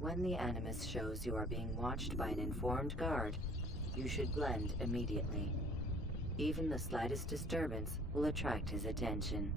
When the animus shows you are being watched by an informed guard, you should blend immediately. Even the slightest disturbance will attract his attention.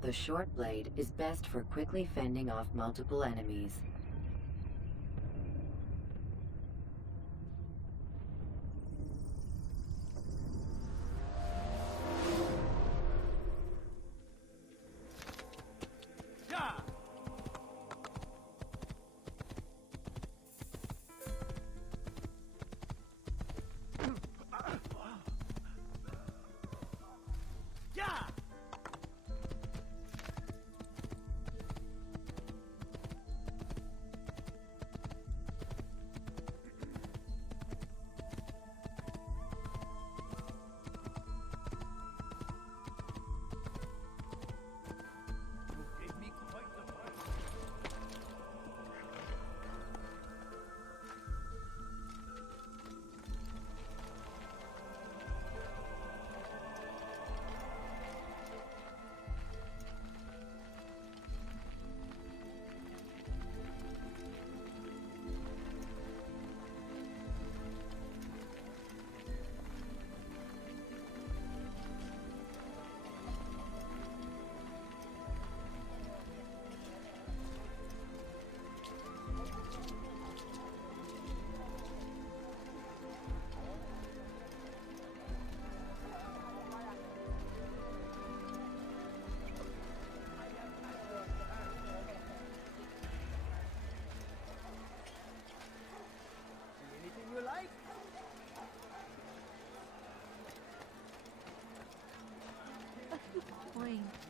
The short blade is best for quickly fending off multiple enemies.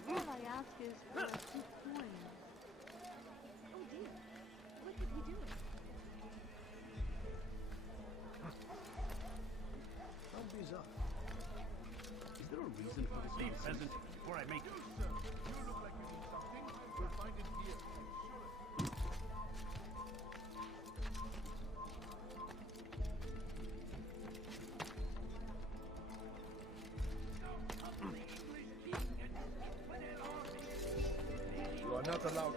All I ask is for a few coins. Oh dear, what did he do? How bizarre. Is there a reason for this? Leave, peasant, before I make it. Sir, you look like you need something. We'll find it here. You are not allowed.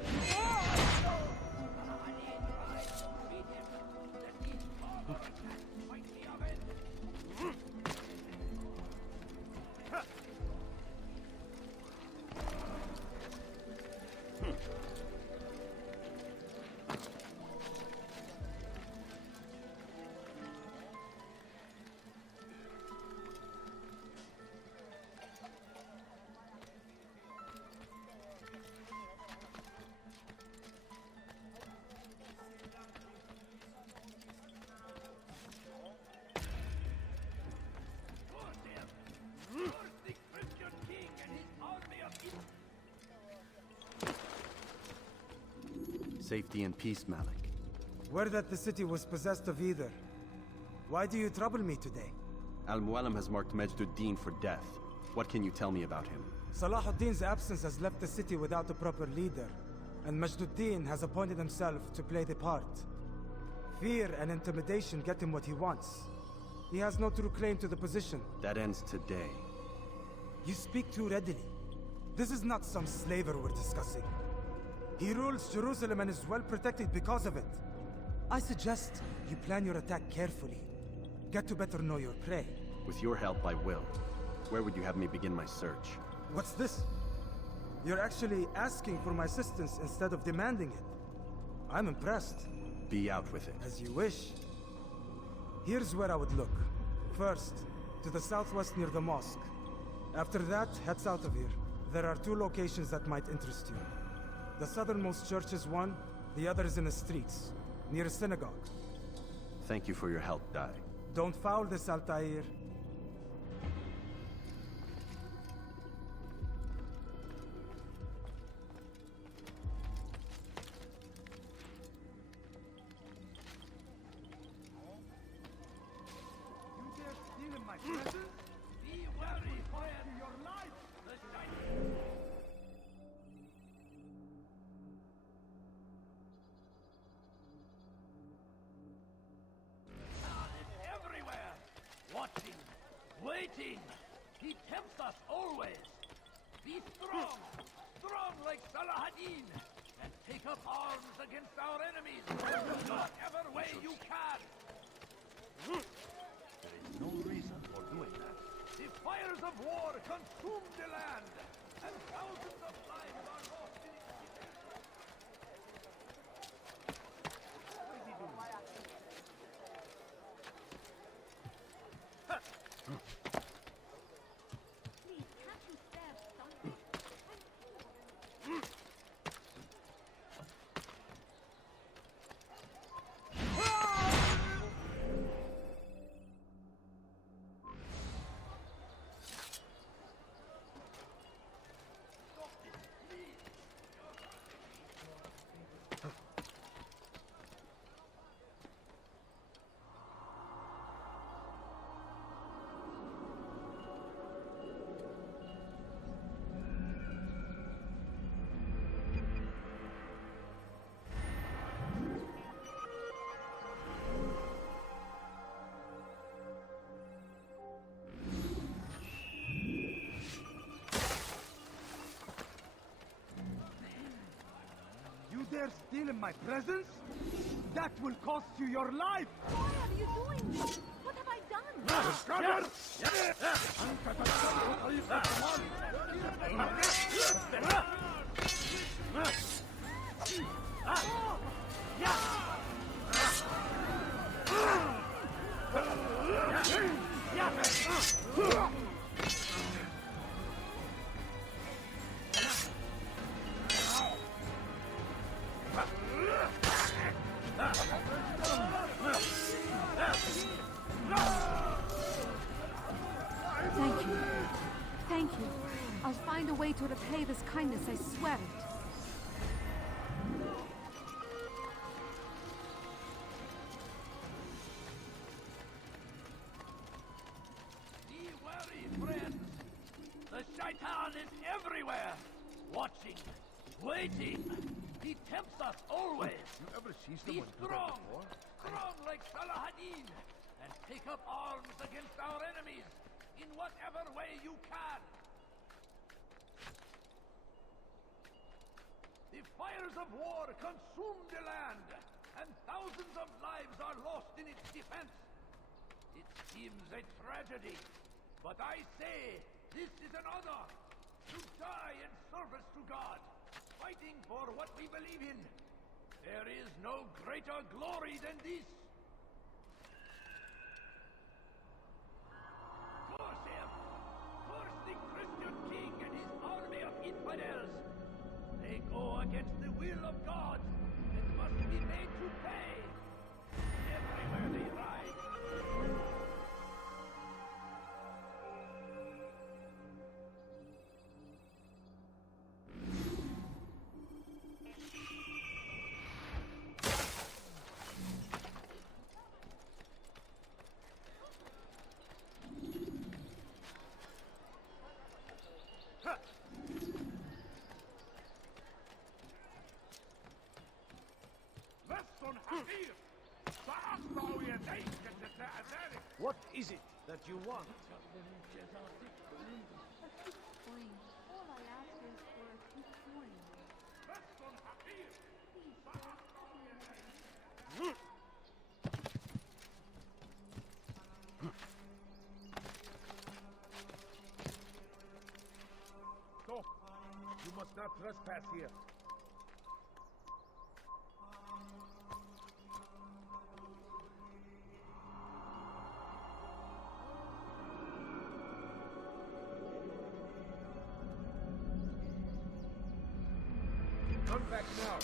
Safety and peace, Malik. Word that the city was possessed of either. Why do you trouble me today? Al-Mualim has marked Majd Addin for death. What can you tell me about him? Salah ad-Din's absence has left the city without a proper leader, and Majd Addin has appointed himself to play the part. Fear and intimidation get him what he wants. He has no true claim to the position. That ends today. You speak too readily. This is not some slaver we're discussing. He rules Jerusalem and is well protected because of it. I suggest you plan your attack carefully. Get to better know your prey. With your help, I will. Where would you have me begin my search? What's this? You're actually asking for my assistance instead of demanding it. I'm impressed. Be out with it. As you wish. Here's where I would look. First, to the southwest near the mosque. After that, head south of here. There are 2 locations that might interest you. The southernmost church is one, the other is in the streets, near a synagogue. Thank you for your help, Dai. Don't foul this, Altair. Watching, waiting. He tempts us always. Be strong, strong like Salah ad-Din, and take up arms against our enemies, whatever way you can. There is no reason for doing that. The fires of war consume the land, and thousands of lives are lost in its defense. What is he doing? Please, can't you spare something? You dare steal in my presence? That will cost you your life! Why are you doing this? What have I done? Thank you. Thank you. I'll find a way to repay this kindness, I swear it. Be wary, friends! The Shaitan is everywhere! Watching, waiting! He tempts us always! You ever see Be someone do that strong! before? Strong like Salah ad-Din! And take up arms against our enemies in whatever way you can! The fires of war consume the land, and thousands of lives are lost in its defense. It seems a tragedy, but I say this is an honor to die in service to God, fighting for what we believe in. There is no greater glory than this. Curse him! Curse the Christian king and his army of infidels! They go against the will of God and must be made to pay. Everywhere they ride. What is it that you want? Coin. All I ask is for a few coins. Stop! You must not trespass here. Come back now.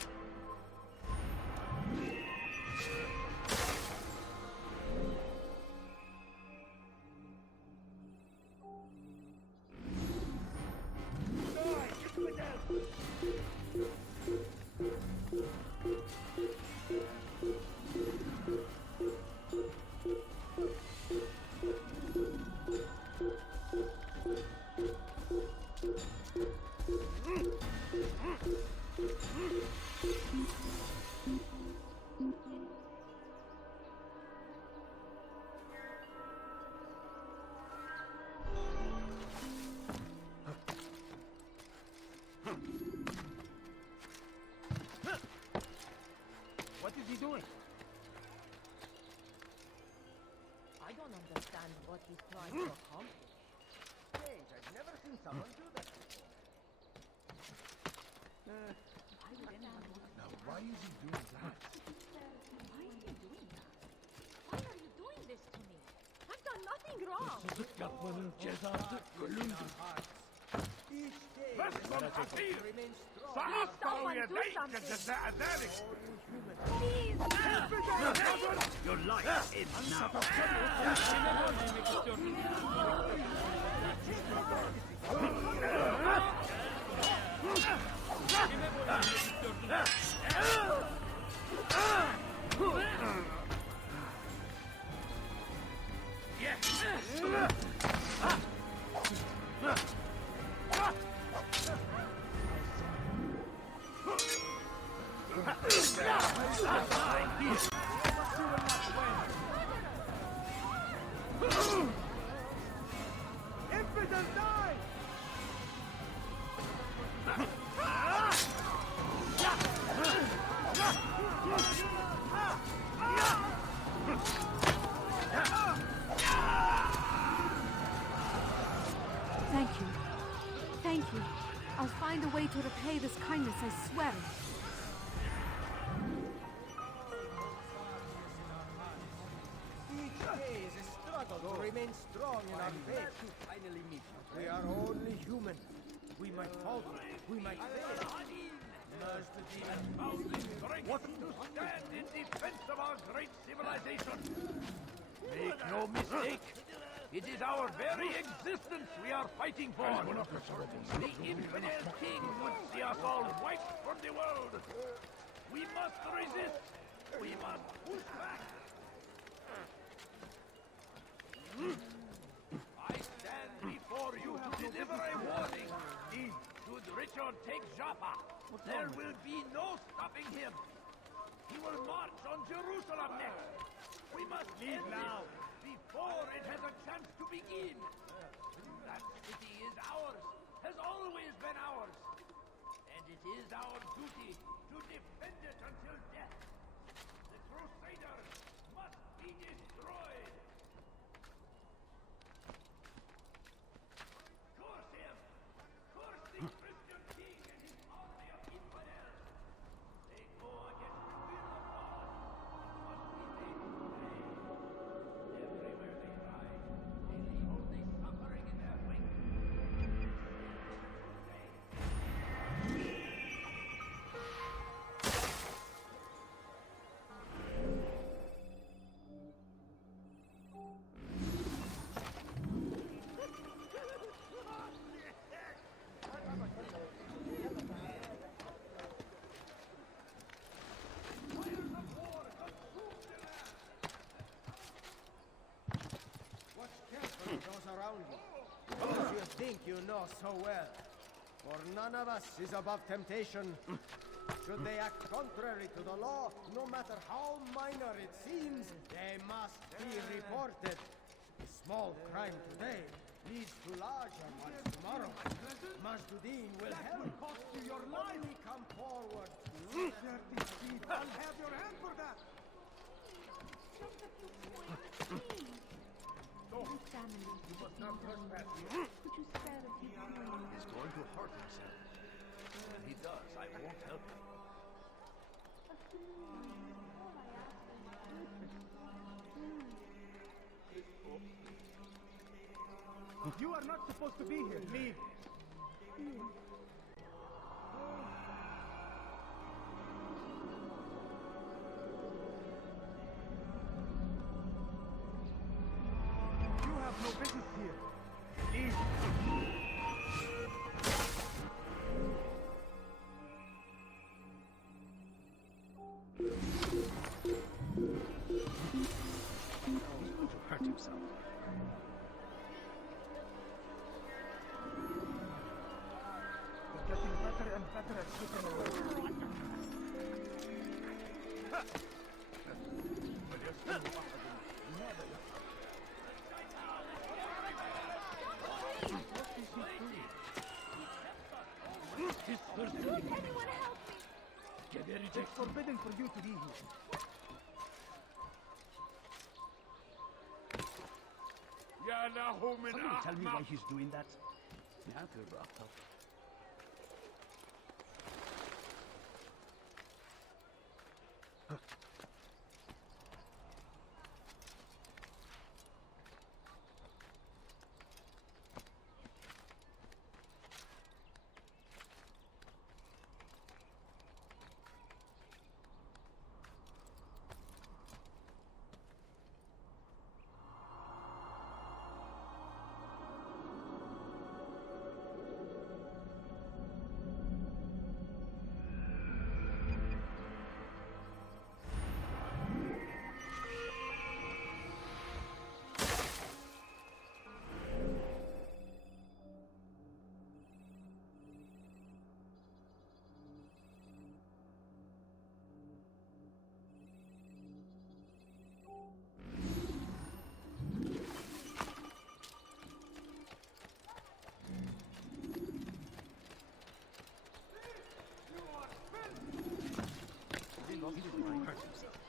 What is he doing? I don't understand what he's trying to accomplish. Strange, I've never seen someone do that before. Now, why is he doing that? Why is he doing that? Why are you doing this to me? I've done nothing wrong. Each day remains strong. Someone do something. Only human. Please! Your life ends now. Infidel die! Thank you. Thank you. I'll find a way to repay this kindness, I swear it. Each day is a struggle to remain strong in our faith. To finally meet you. We are only human. We might falter. We might fail. What to stand in defense of our great civilization? Make no mistake, it is our very existence we are fighting for. The infidel king would see us all wiped from the world. We must resist. We must push back. I stand before you to deliver a warning. Should Richard take Jaffa, there will be no stopping him. He will march on Jerusalem next. We must end now before it has a chance to begin. That city is ours, has always been ours. And it is our duty to defend it until death. The Crusaders must be destroyed. Curse him! Curse the Christian king and his army of infidels! They go against the will of God and must be made to pay. Everywhere they ride, they leave only suffering in their wake. Watch carefully those around you. Those you think you know so well. For none of us is above temptation. Should they act contrary to the law, no matter how minor it seems, they must be reported. A small crime today leads to larger ones tomorrow. Majd Addin will help cost you your life. Only come forward. Dirty thief, I'll have your hand for that. Just a few points, please. My family. You must not trespass here. Could you spare a few coins? He's going to hurt himself. When he does, I won't help him. All I ask is You are not supposed to be here. Leave. You have no business here. Leave. Hurt himself. You're getting better and better at slipping away. anyone help me? It's forbidden for you to be here. Somebody tell me why he's doing that.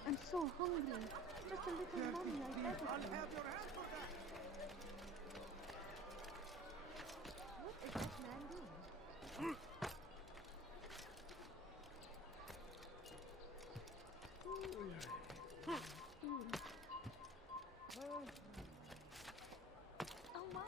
I'm so hungry. Just a little money, I beg of you. I'll have your hand for that. What is that man doing? Oh my.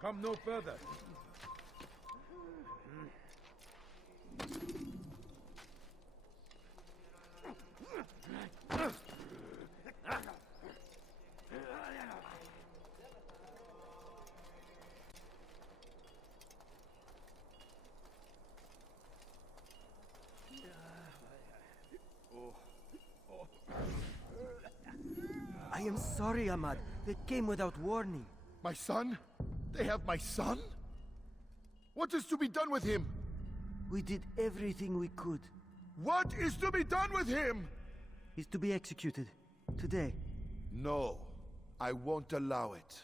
Come no further. I am sorry, Ahmad. They came without warning. My son? They have my son? What is to be done with him? We did everything we could. What is to be done with him? He's to be executed. Today. No, I won't allow it.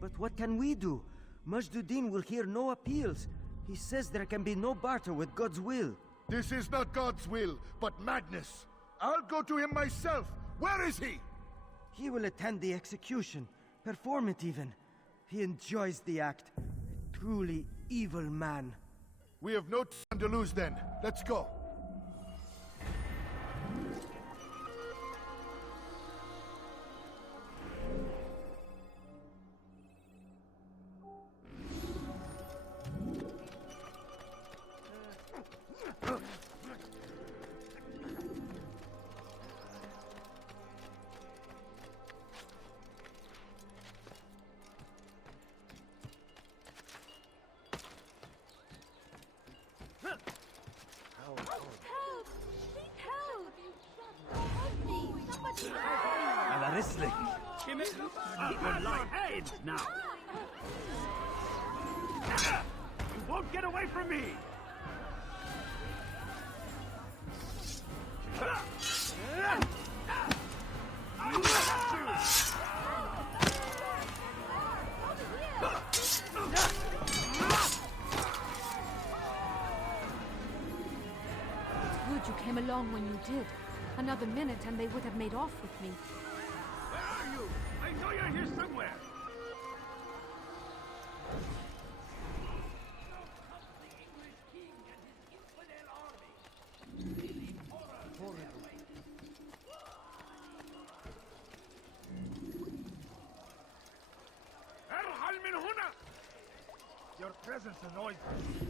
But what can we do? Majd Addin will hear no appeals. He says there can be no barter with God's will. This is not God's will, but madness. I'll go to him myself. Where is he? He will attend the execution. Perform it even. He enjoys the act. A truly evil man. We have no time to lose then. Let's go. slick. Ibn-La'Ahad now. You won't get away from me. Good you came along when you did. Another minute and they would have made off with me. Where are you? I know you're here somewhere. Your presence annoys me.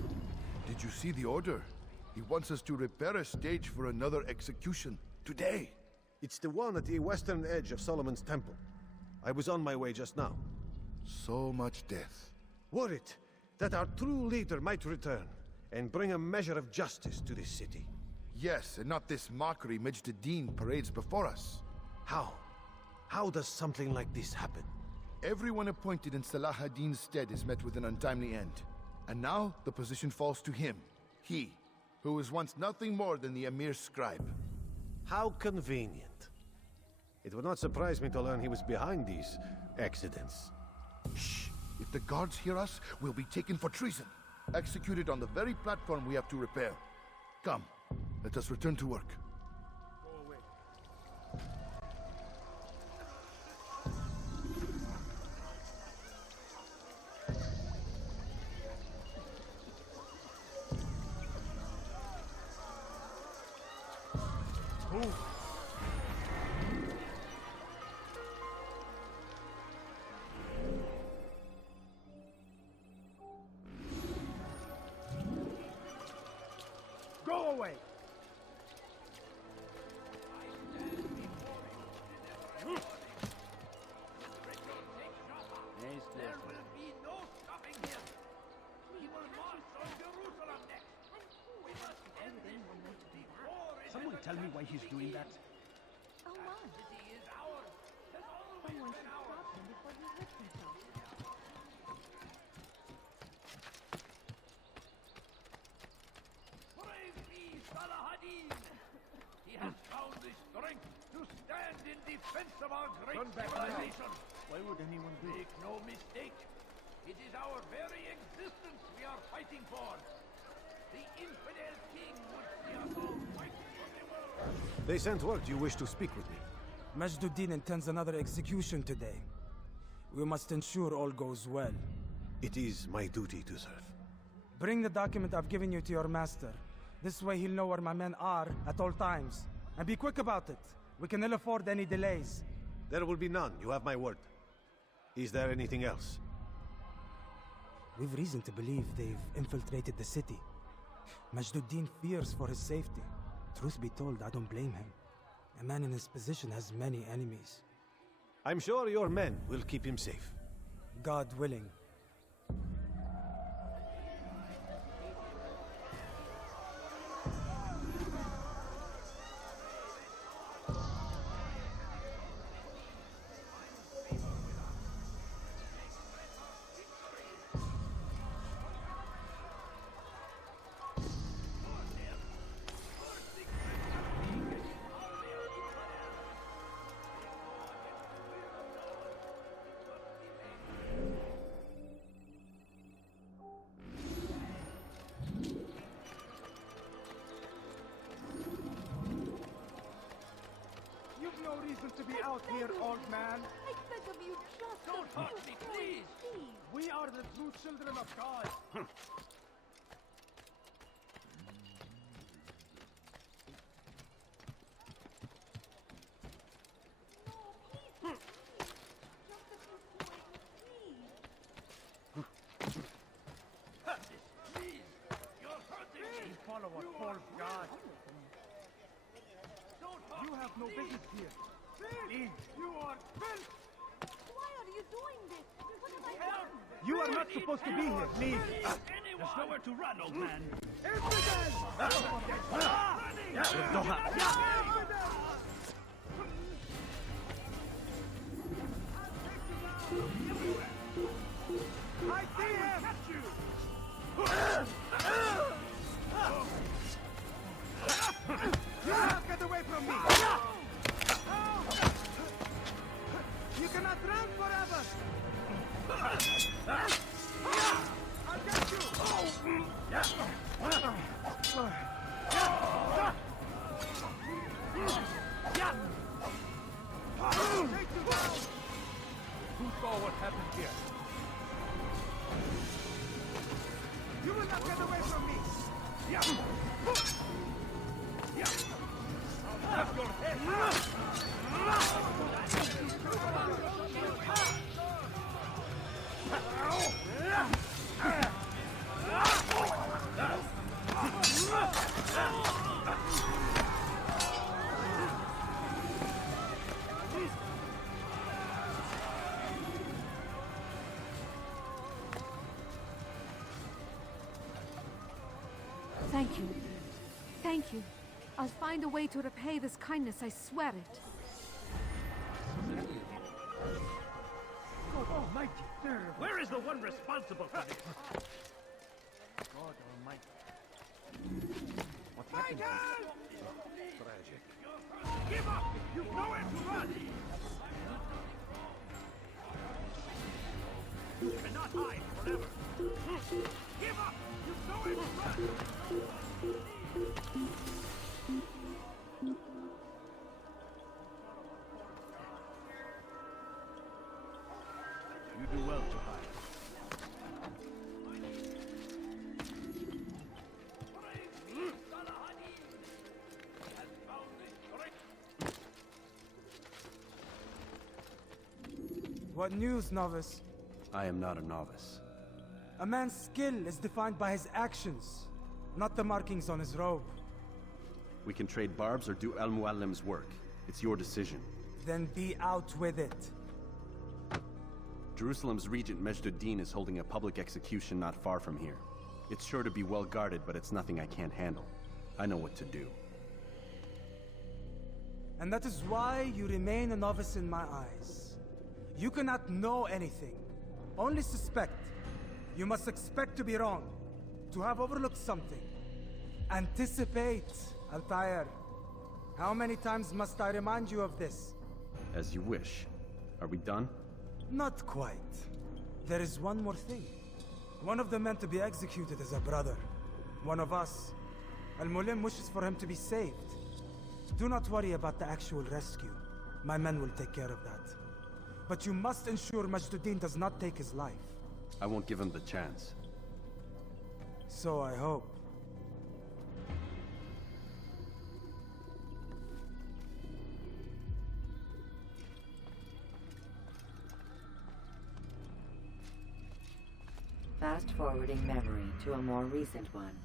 Did you see the order? He wants us to repair a stage for another execution. Today. It's the one at the western edge of Solomon's Temple. I was on my way just now. So much death. Worried that our true leader might return and bring a measure of justice to this city. Yes, and not this mockery Majd Addin parades before us. How? How does something like this happen? Everyone appointed in Salah ad-Din's stead is met with an untimely end. And now, the position falls to him. He, who was once nothing more than the Emir's scribe. How convenient. It would not surprise me to learn he was behind these accidents. Shh! If the guards hear us, we'll be taken for treason. Executed on the very platform we have to repair. Come, let us return to work. Go away! There will be no stopping him. He will march on Jerusalem next. We must end this before it Someone tell me why he's doing that. Oh my. city is ours. Has always Someone been should ours. stop him before he hurts himself. Praise be Salah ad-Din. He has found the strength to stand in defense of our great civilization. Why would anyone do it? Make no mistake. It is our very existence we are fighting for. The infidel king would see us all fight for the world. They sent word you wish to speak with me. Majd Addin intends another execution today. We must ensure all goes well. It is my duty to serve. Bring the document I've given you to your master. This way he'll know where my men are at all times. And be quick about it. We can ill afford any delays. There will be none, you have my word. Is there anything else? We've reason to believe they've infiltrated the city. Majd Addin fears for his safety. Truth be told, I don't blame him. A man in his position has many enemies. I'm sure your men will keep him safe. God willing. You've no reason to be out here, old man. I beg of you, just Don't hurt me, please. please. We are the true children of God. Please, you're hurting me. You follow a false god. Don't hurt You have no me, business here. Leave. You are filth. Why are you doing this? What have I done? You are not supposed to be here. Leave. There's nowhere to run, old man. I see him! You cannot get away from me! You cannot run forever! I'll get you! Take you down! Who saw what happened here? You will not get away from me! Have your head! Thank you. Thank you. I'll find a way to repay this kindness, I swear it. God almighty! Where is the one responsible for this? God almighty. What happened? Tragic. Give up! You've nowhere to run! You cannot hide forever! Give up! You've nowhere to run! You do well to hide. What news, novice? I am not a novice. A man's skill is defined by his actions, not the markings on his robe. We can trade barbs or do Al-Muallim's work. It's your decision. Then be out with it. Jerusalem's Regent Majd Addin is holding a public execution not far from here. It's sure to be well guarded, but it's nothing I can't handle. I know what to do. And that is why you remain a novice in my eyes. You cannot know anything, only suspect. You must expect to be wrong, to have overlooked something. Anticipate, Al-Sayf. How many times must I remind you of this? As you wish. Are we done? Not quite. There is one more thing. One of the men to be executed is a brother. One of us. Al-Muallim wishes for him to be saved. Do not worry about the actual rescue. My men will take care of that. But you must ensure Majd Addin does not take his life. I won't give him the chance. So I hope. Fast-forwarding memory to a more recent one.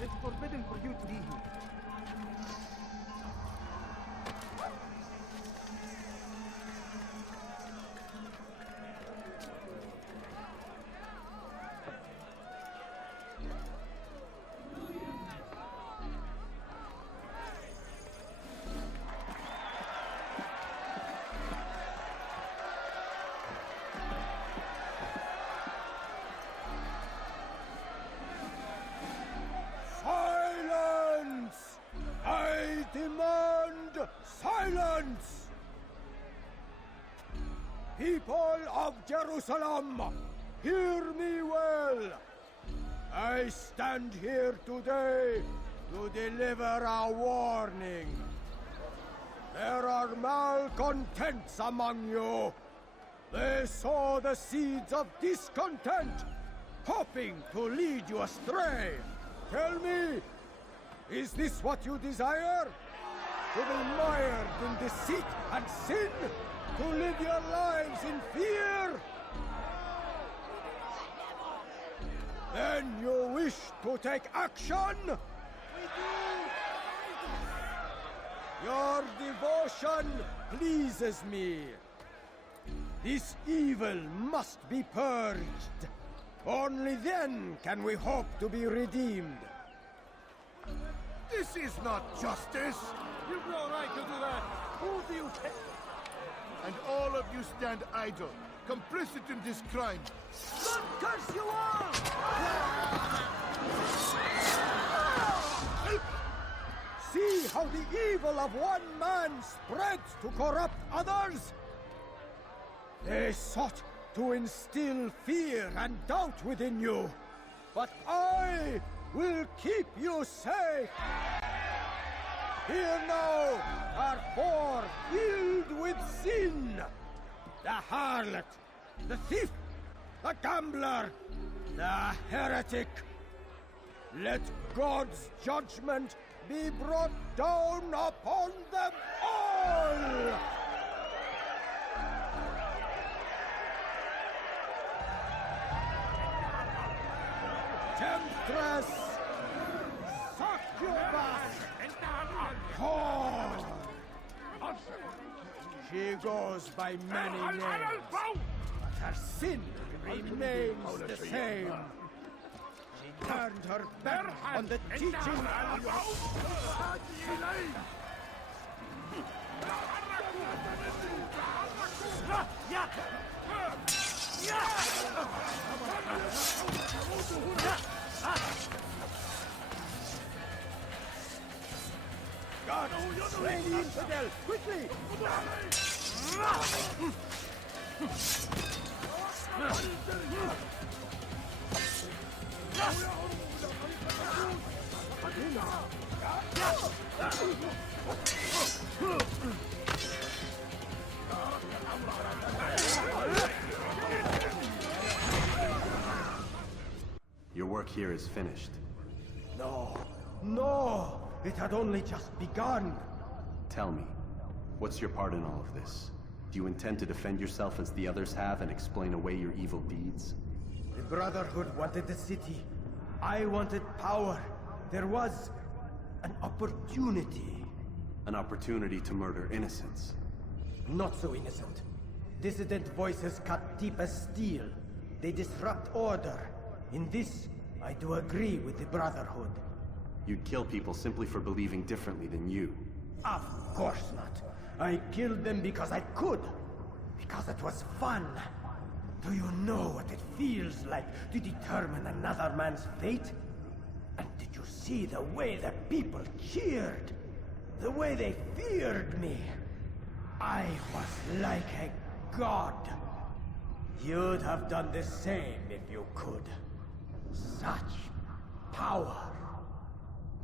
It's forbidden for you to be here. Silence! I demand silence! People of Jerusalem, hear me well. I stand here today to deliver a warning. There are malcontents among you, They sow the seeds of discontent, hoping to lead you astray. Tell me, is this what you desire? To be mired in deceit and sin? To live your lives in fear? Then you wish to take action? We do! Your devotion pleases me. This evil must be purged. Only then can we hope to be redeemed. This is not justice! You've no right to do that! Who do you think? And all of you stand idle, complicit in this crime. God curse you all! See how the evil of one man spreads to corrupt others? They sought to instill fear and doubt within you, but I will keep you safe. Here now are four filled with sin. The harlot, the thief, the gambler, the heretic. Let God's judgment be brought down upon them all! Temptress! Succubus! Whore! She goes by many names, but her sin remains the same. She turned her back on the teaching of God, slay the infidel, quickly! Your work here is finished. No, no! It had only just begun. Tell me, what's your part in all of this? Do you intend to defend yourself as the others have and explain away your evil deeds? The Brotherhood wanted the city. I wanted power. There was an opportunity. An opportunity to murder innocents. Not so innocent. Dissident voices cut deep as steel. They disrupt order. In this, I do agree with the Brotherhood. You'd kill people simply for believing differently than you. Of course not. I killed them because I could. Because it was fun. Do you know what it feels like to determine another man's fate? And did you see the way the people cheered? The way they feared me? I was like a god. You'd have done the same if you could. Such power.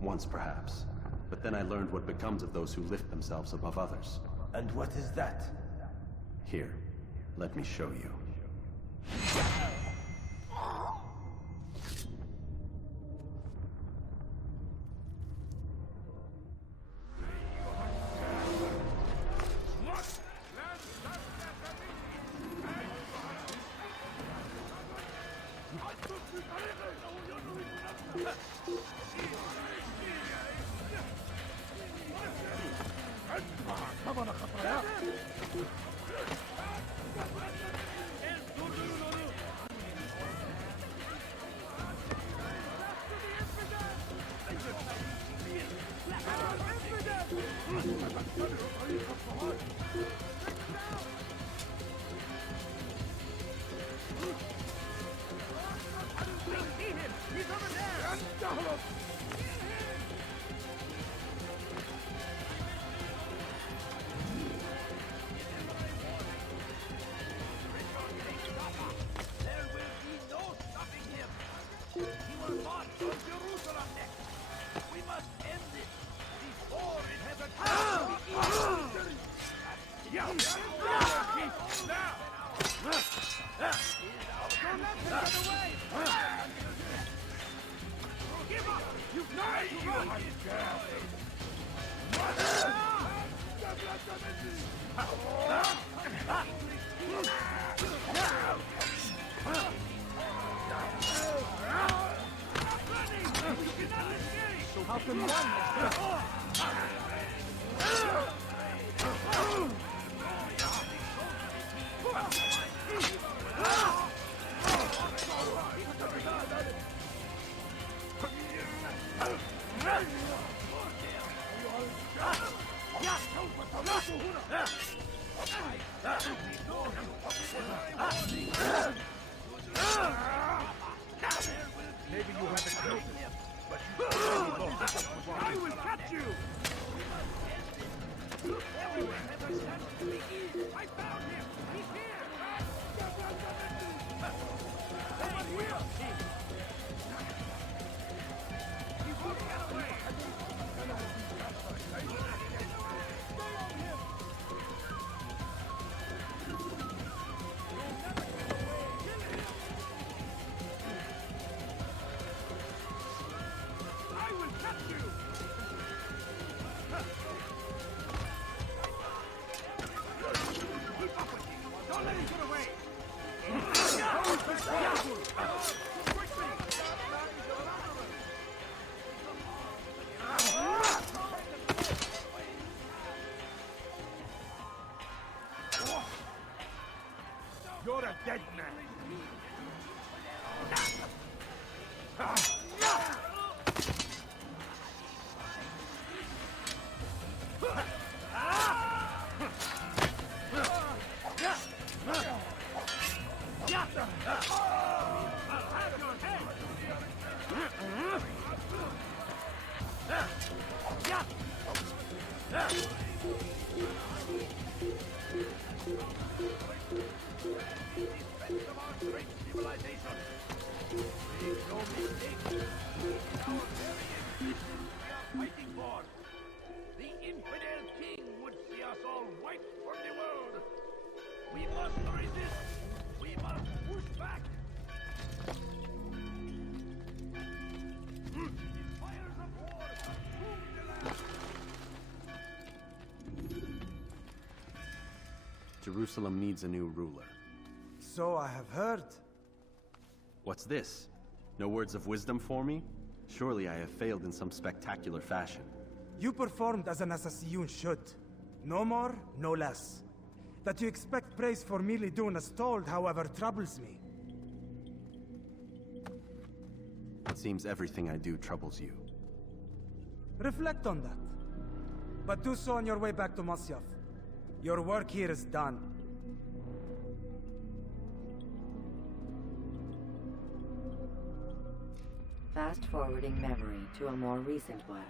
Once, perhaps. But then I learned what becomes of those who lift themselves above others. And what is that? Here, let me show you. Yeah! So how can one... Maybe you haven't noticed, but you really don't. I will catch you! I found him! He's here! Somebody will! He's won't get away! You're a dead man. Jerusalem needs a new ruler. So I have heard. What's this? No words of wisdom for me? Surely I have failed in some spectacular fashion. You performed as an assassin should. No more, no less. That you expect praise for merely doing as told, however, troubles me. It seems everything I do troubles you. Reflect on that. But do so on your way back to Masyaf. Your work here is done. Fast-forwarding memory to a more recent one.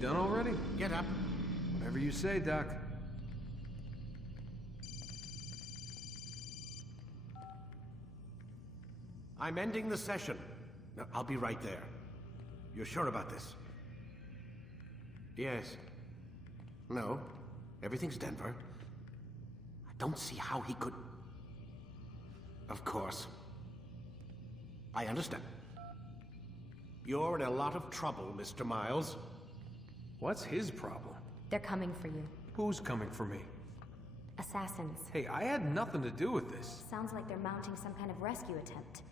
Done already? Get up. Whatever you say, Doc. I'm ending the session. No, I'll be right there. You're sure about this? Yes. No. Everything's Denver. I don't see how he could... Of course. I understand. You're in a lot of trouble, Mr. Miles. What's his problem? They're coming for you. Who's coming for me? Assassins. Hey, I had nothing to do with this. Sounds like they're mounting some kind of rescue attempt.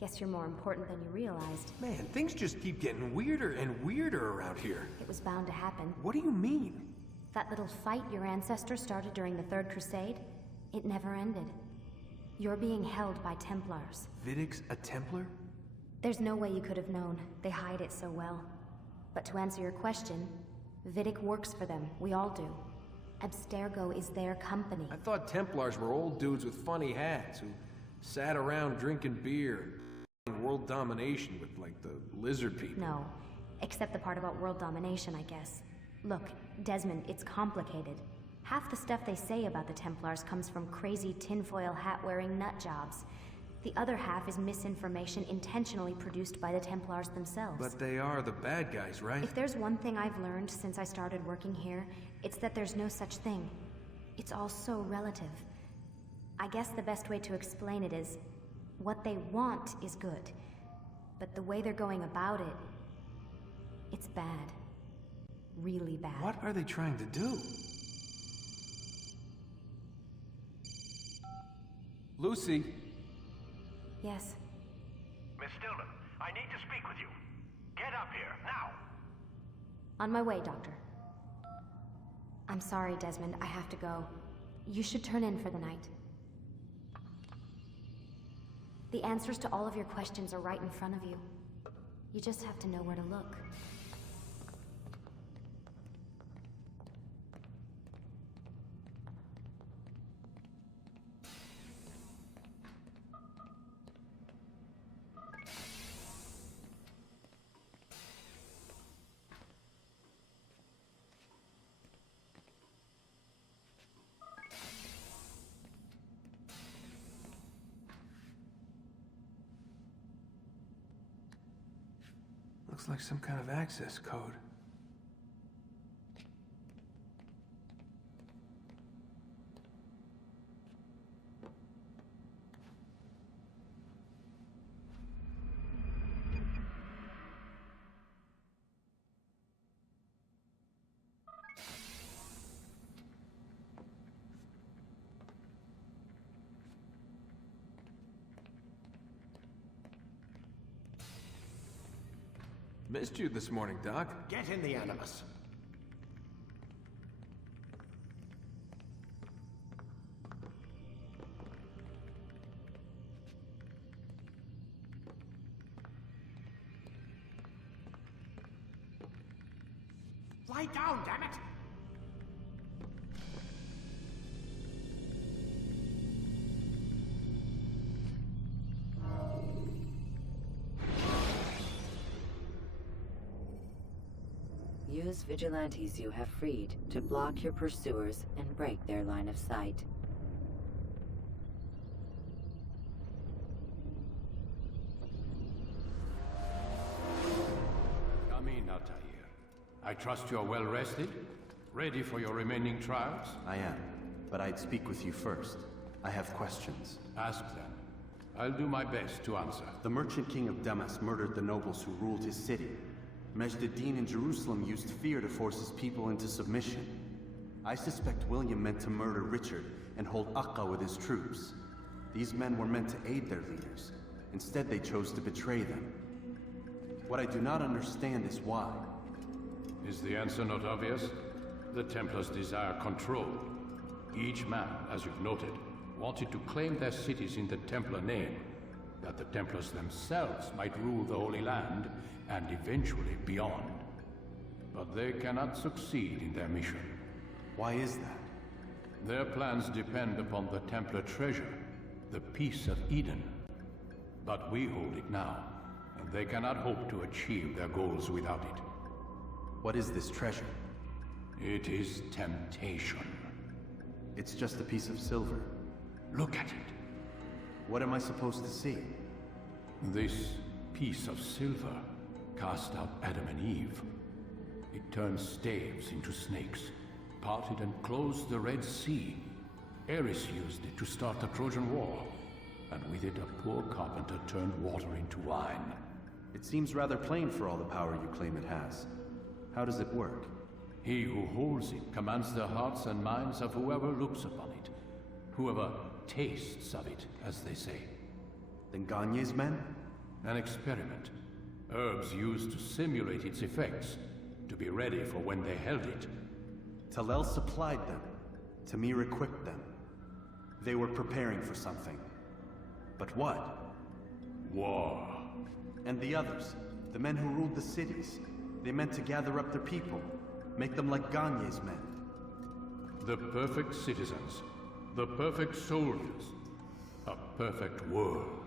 Guess you're more important than you realized. Man, things just keep getting weirder and weirder around here. It was bound to happen. What do you mean? That little fight your ancestors started during the Third Crusade, it never ended. You're being held by Templars. Vidic's a Templar? There's no way you could have known. They hide it so well. But to answer your question, Vidic works for them. We all do. Abstergo is their company. I thought Templars were old dudes with funny hats who sat around drinking beer and world domination with, like, the lizard people. No. Except the part about world domination, I guess. Look, Desmond, it's complicated. Half the stuff they say about the Templars comes from crazy tinfoil hat-wearing nutjobs. The other half is misinformation intentionally produced by the Templars themselves. But they are the bad guys, right? If there's one thing I've learned since I started working here, it's that there's no such thing. It's all so relative. I guess the best way to explain it is, what they want is good. But the way they're going about it, it's bad. Really bad. What are they trying to do? Lucy? Yes. Miss Stillman, I need to speak with you. Get up here, now! On my way, Doctor. I'm sorry, Desmond, I have to go. You should turn in for the night. The answers to all of your questions are right in front of you. You just have to know where to look. Looks like some kind of access code. Missed you this morning, Doc. Get in the Animus. Lie down, damn it! Use vigilantes you have freed to block your pursuers and break their line of sight. Come in, Altair. I trust you are well rested? Ready for your remaining trials? I am, but I'd speak with you first. I have questions. Ask them. I'll do my best to answer. The merchant king of Damas murdered the nobles who ruled his city. Majd Addin in Jerusalem used fear to force his people into submission. I suspect William meant to murder Richard and hold Akka with his troops. These men were meant to aid their leaders. Instead, they chose to betray them. What I do not understand is why. Is the answer not obvious? The Templars desire control. Each man, as you've noted, wanted to claim their cities in the Templar name, that the Templars themselves might rule the Holy Land and eventually beyond. But they cannot succeed in their mission. Why is that? Their plans depend upon the Templar treasure, the Peace of Eden. But we hold it now, and they cannot hope to achieve their goals without it. What is this treasure? It is temptation. It's just a piece of silver. Look at it. What am I supposed to see? This piece of silver cast out Adam and Eve. It turned staves into snakes, parted and closed the Red Sea. Eris used it to start the Trojan War, and with it a poor carpenter turned water into wine. It seems rather plain for all the power you claim it has. How does it work? He who holds it commands the hearts and minds of whoever looks upon it, whoever tastes of it, as they say. Then Gagne's men? An experiment. Herbs used to simulate its effects, to be ready for when they held it. Talel supplied them. Tamir equipped them. They were preparing for something. But what? War. And the others, the men who ruled the cities, they meant to gather up their people, make them like Gagne's men. The perfect citizens, the perfect soldiers, a perfect world.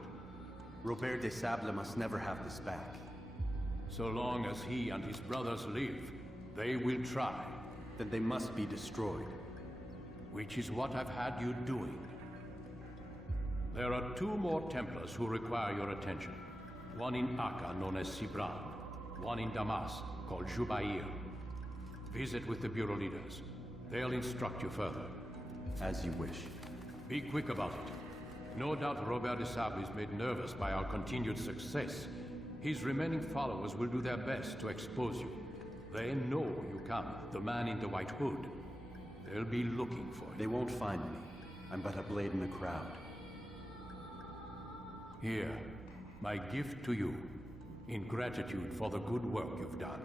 Robert de Sable must never have this back. So long as he and his brothers live, They will try. Then they must be destroyed. Which is what I've had you doing. There are 2 more Templars who require your attention. One in Akka, known as Sibran. One in Damas, called Jubair. Visit with the Bureau leaders. They'll instruct you further. As you wish. Be quick about it. No doubt Robert de Sable is made nervous by our continued success. His remaining followers will do their best to expose you. They know you come, the man in the white hood. They'll be looking for you. They won't find me. I'm but a blade in the crowd. Here, my gift to you, in gratitude for the good work you've done.